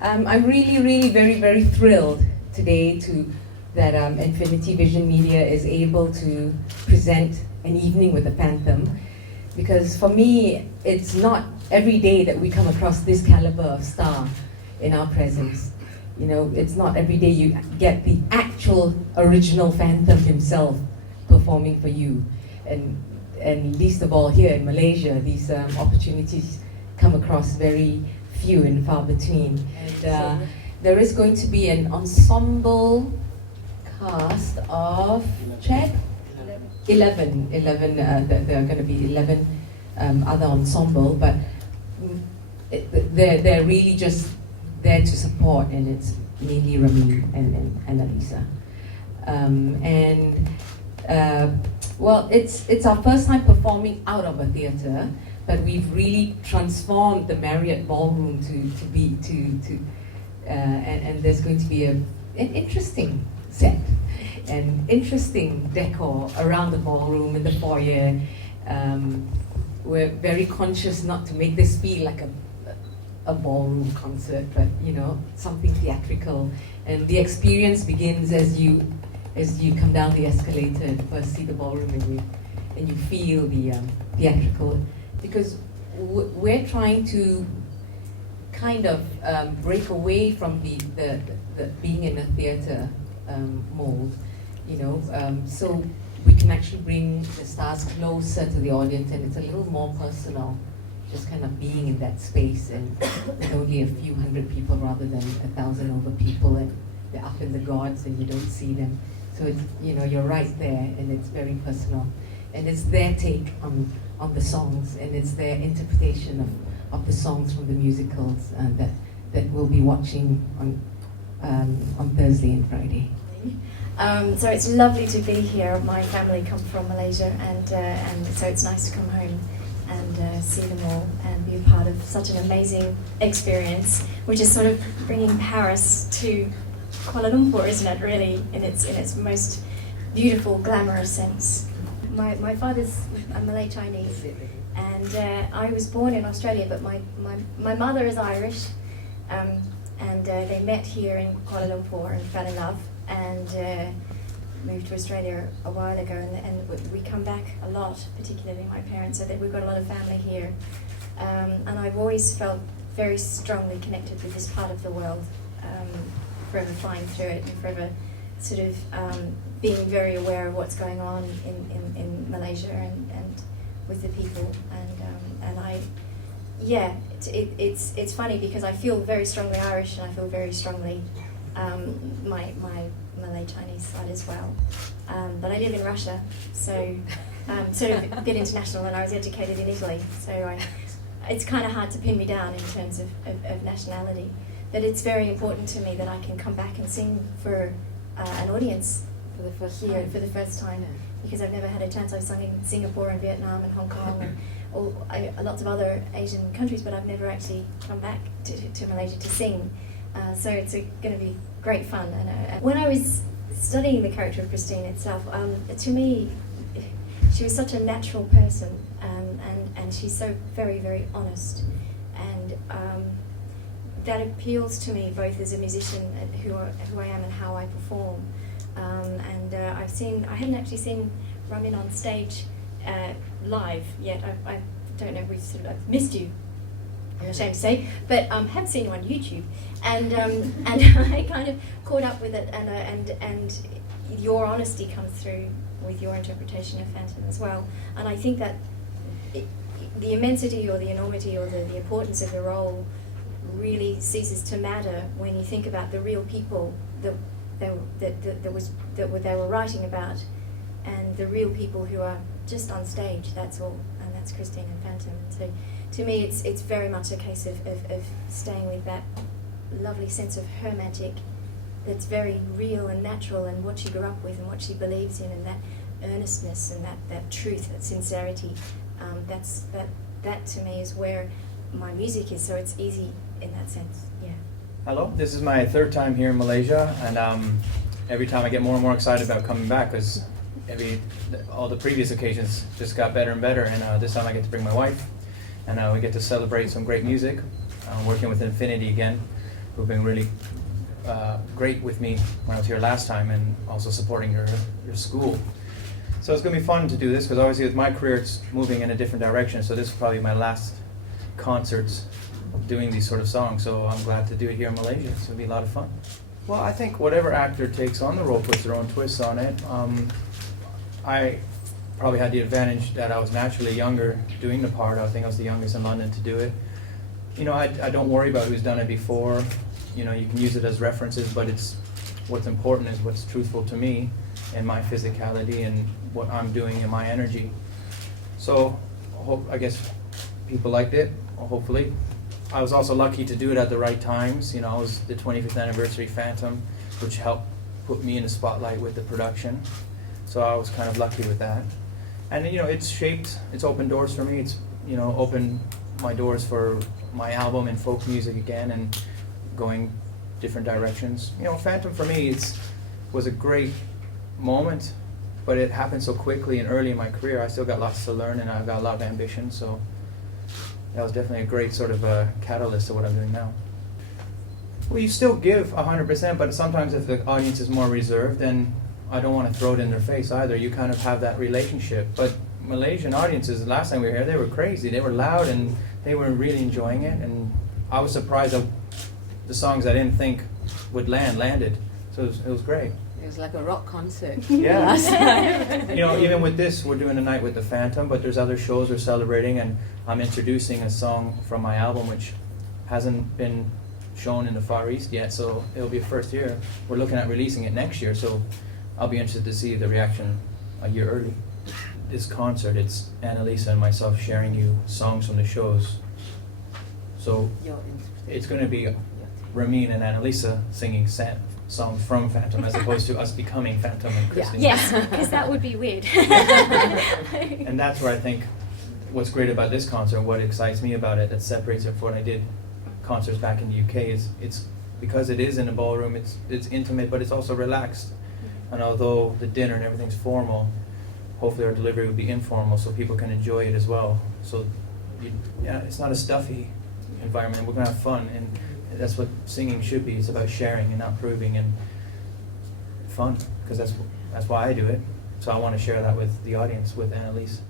I'm really very thrilled today that Infinity Vision Media is able to present an evening with the Phantom, because for me, it's not every day that we come across this caliber of star in our presence. You know, it's not every day you get the actual original Phantom himself performing for you. And least of all here in Malaysia, these opportunities come across very few and far between. And there is going to be an ensemble cast of, check? 11. There are going to be 11 other ensemble, but they're really just there to support, and it's mainly Rami and Alisa. Well, it's our first time performing out of a theatre, but we've really transformed the Marriott Ballroom and there's going to be an interesting set and interesting decor around the ballroom in the foyer. We're very conscious not to make this feel like a ballroom concert, but you know, something theatrical. And the experience begins as you come down the escalator and first see the ballroom, and you feel the theatrical, because we're trying to kind of break away from the being in a theatre mold, you know, so we can actually bring the stars closer to the audience, and it's a little more personal, just kind of being in that space and with only a few hundred people rather than 1,000 over people, and they're up in the gods and you don't see them. So it's, you know, you're right there, and it's very personal, and it's their take on the songs, and it's their interpretation of the songs from the musicals that we'll be watching on Thursday and Friday. So it's lovely to be here. My family come from Malaysia, and so it's nice to come home and see them all and be a part of such an amazing experience, which is sort of bringing Paris to Kuala Lumpur, isn't it? Really, in its most beautiful, glamorous sense. My father's a Malay Chinese, and I was born in Australia, but my mother is Irish, and they met here in Kuala Lumpur and fell in love, and moved to Australia a while ago, and we come back a lot, particularly my parents, so that we've got a lot of family here, and I've always felt very strongly connected with this part of the world, forever flying through it and forever sort of being very aware of what's going on in Malaysia and with the people, and I, yeah, it's funny because I feel very strongly Irish, and I feel very strongly my Malay Chinese side as well, but I live in Russia, so sort of a bit international, and I was educated in Italy, so it's kind of hard to pin me down in terms of nationality, but it's very important to me that I can come back and sing for an audience for the first time, because I've never had a chance. I've sung in Singapore and Vietnam and Hong Kong and lots of other Asian countries, but I've never actually come back to Malaysia to sing. So it's going to be great fun. And when I was studying the character of Christine itself, to me, she was such a natural person, and she's so very honest, and that appeals to me both as a musician and who I am and how I perform. I hadn't actually seen Ramin on stage live yet. I don't know if I've missed you, I'm ashamed to say, but have seen you on YouTube, and I kind of caught up with it, and your honesty comes through with your interpretation of Phantom as well, and I think that the immensity or the enormity or the importance of the role really ceases to matter when you think about the real people that they were writing about, and the real people who are just on stage. That's all, and that's Christine and Phantom. So, to me, it's very much a case of staying with that lovely sense of her magic that's very real and natural, and what she grew up with and what she believes in, and that earnestness and that truth, that sincerity. That to me is where my music is. So it's easy in that sense. Yeah. Hello, this is my third time here in Malaysia, and every time I get more and more excited about coming back, because all the previous occasions just got better and better, and this time I get to bring my wife, and we get to celebrate some great music, working with Infinity again, who've been really great with me when I was here last time, and also supporting your school. So it's going to be fun to do this, because obviously with my career it's moving in a different direction, so this is probably my last concerts doing these sort of songs, so I'm glad to do it here in Malaysia. It's going to be a lot of fun. Well, I think whatever actor takes on the role puts their own twists on it. I probably had the advantage that I was naturally younger doing the part. I think I was the youngest in London to do it. You know, I don't worry about who's done it before. You know, you can use it as references, but what's important is what's truthful to me and my physicality and what I'm doing and my energy. So I guess people liked it, hopefully. I was also lucky to do it at the right times. You know, it was the 25th anniversary Phantom, which helped put me in the spotlight with the production. So I was kind of lucky with that. And you know, it's opened doors for me. It's, you know, opened my doors for my album and folk music again, and going different directions. You know, Phantom for me was a great moment, but it happened so quickly and early in my career. I still got lots to learn, and I've got a lot of ambition, so that was definitely a great sort of catalyst to what I'm doing now. Well, you still give 100%, but sometimes if the audience is more reserved, then I don't want to throw it in their face either. You kind of have that relationship. But Malaysian audiences, the last time we were here, they were crazy. They were loud, and they were really enjoying it, and I was surprised that the songs I didn't think would landed. So it was great. It was like a rock concert. Yeah. Last time. You know, even with this, we're doing a night with the Phantom, but there's other shows we're celebrating, and I'm introducing a song from my album which hasn't been shown in the Far East yet, so it'll be a first year. We're looking at releasing it next year, so I'll be interested to see the reaction a year early. This concert, it's Annalisa and myself sharing you songs from the shows. So Your interpretation. it's going to be Ramin and Annalisa singing songs from Phantom, as opposed to us becoming Phantom and Christine. Yes, because that would be weird. And that's where I think what's great about this concert, what excites me about it, that separates it from what I did concerts back in the UK, is it's because it is in a ballroom, it's intimate, but it's also relaxed. And although the dinner and everything's formal, hopefully our delivery will be informal so people can enjoy it as well. So it's not a stuffy environment. We're going to have fun, and that's what singing should be. It's about sharing and not proving, and fun, because that's why I do it. So I want to share that with the audience, with Annalise.